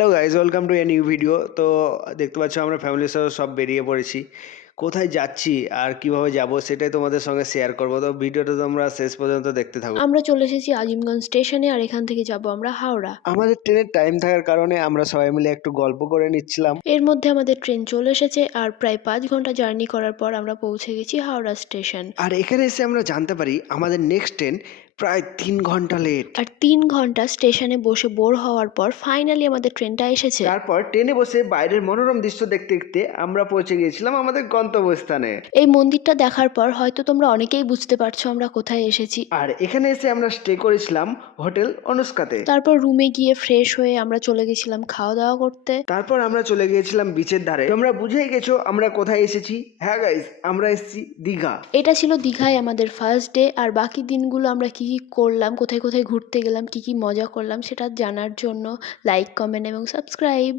Hello guys, welcome to a new video. তো দেখতে পাচ্ছ আমরা ফ্যামিলির সাথে সব বেরিয়ে পড়েছি। কোথায় যাচ্ছি আর কিভাবে যাব সেটাই তোমাদের সঙ্গে শেয়ার করবো। তো ভিডিওটা তোমরা শেষ পর্যন্ত দেখতে থাকো। আমরা চলে এসেছি আজিমগঞ্জ স্টেশনে, আর এখান থেকে যাব আমরা হাওড়া। আমাদের ট্রেনের টাইম থাকার কারণে আমরা সবাই মিলে একটু গল্প করে নিচ্ছিলাম। এর মধ্যে আমাদের ট্রেন চলে এসেছে, আর প্রায় 5 ঘন্টা জার্নি করার পর আমরা পৌঁছে গেছি হাওড়া স্টেশন। আর এখানে এসে আমরা জানতে পারি আমাদের নেক্সট ট্রেন প্রায় 3 ঘন্টা লেট। আর 3 ঘন্টা স্টেশনে বসে বোর হওয়ার পর ফাইনালি আমাদের ট্রেনটা এসেছে। তারপর ট্রেনে বসে বাইরের মনোরম দৃশ্য দেখতে দেখতে আমরা পৌঁছে গিয়েছিলাম আমাদের গন্তব্যস্থানে। এই মন্দিরটা দেখার পর হয়তো তোমরা অনেকেই বুঝতে পারছো আমরা কোথায় এসেছি। আর এখানে এসে আমরা স্টে করেছিলাম হোটেল অনুষ্কাতে। তারপর রুমে গিয়ে ফ্রেশ হয়ে আমরা চলে গেছিলাম খাওয়া দাওয়া করতে। তারপর আমরা চলে গিয়েছিলাম বিচের ধারে। তোমরা বুঝেই গেছো আমরা কোথায় এসেছি। হ্যাঁ গাইজ, আমরা এসেছি দীঘা। এটা ছিল দীঘায় আমাদের ফার্স্ট ডে। আর বাকি দিনগুলো আমরা কি কি করলাম, কোথায় কোথায় ঘুরতে গেলাম, কি কি মজা করলাম, সেটা জানার জন্য লাইক, কমেন্ট এবং সাবস্ক্রাইব।